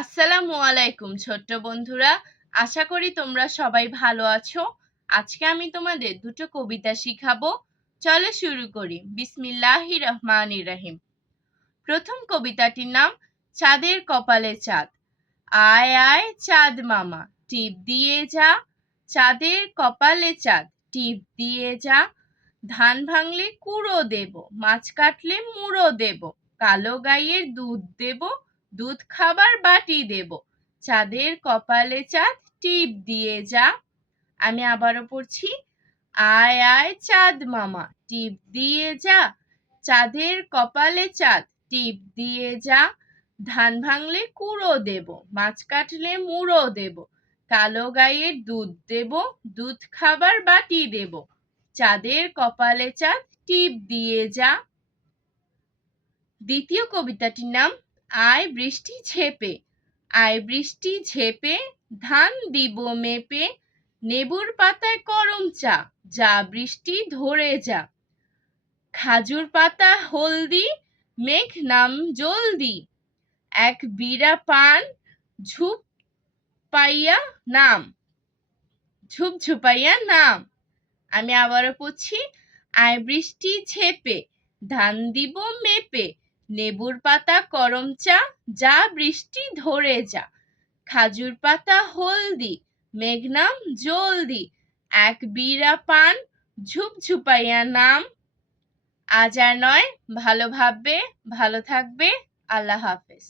আসসালামু আলাইকুম ছোট্ট বন্ধুরা, আশা করি তোমরা সবাই ভালো আছো। আজকে আমি তোমাদের দুটো কবিতা শিখাবো। চলো শুরু করি। বিসমিল্লাহির রহমানির রহিম। প্রথম কবিতাটির নাম চাঁদের কপালে চাঁদ। আয় আয় চাঁদ মামা টিপ দিয়ে যা, চাঁদের কপালে চাঁদ টিপ দিয়ে যা। ধান ভাঙলে কুড়ো দেব, মাছ কাটলে মুড়ো দেব, কালো গাইয়ের দুধ দেব, দুধ খাবার বাটি দেব, চাঁদের কপালে চাঁদ টিপ দিয়ে যা। আমি আবারও পড়ছি। আয় আয় চাঁদ মামা টিপ দিয়ে যা, চাঁদের কপালে চাঁদ টিপ দিয়ে যা। ধান ভাঙলে কুড়ো দেব, মাছ কাটলে মুড়ো দেব, কালো গাইয়ের দুধ দেব, দুধ খাবার বাটি দেব, চাঁদের কপালে চাঁদ টিপ দিয়ে যা। দ্বিতীয় কবিতাটির নাম আয় বৃষ্টি ঝেপে। আয় বৃষ্টি ঝেপে, ধান দিব মেপে, নেবুর পাতায় করম চা, যা বৃষ্টি ধরে যা। খাজুর পাতা হলদি, মেঘ নাম জলদি, এক বিড়া পান, ঝুপ পাইয়া নাম, ঝুপঝুপাইয়া নাম। আমি আবারও পড়ছি। আয় বৃষ্টি ঝেপে, ধান দিব মেপে, নেবুর পাতা করম চা, যা বৃষ্টি ধরে যা। খাজুর পাতা হলদি, মেঘনাম জলদি, এক বিড়া পান, ঝুপঝুপাইয়া নাম। আজ আর নয়, ভালো ভাববে, ভালো থাকবে। আল্লাহ হাফেজ।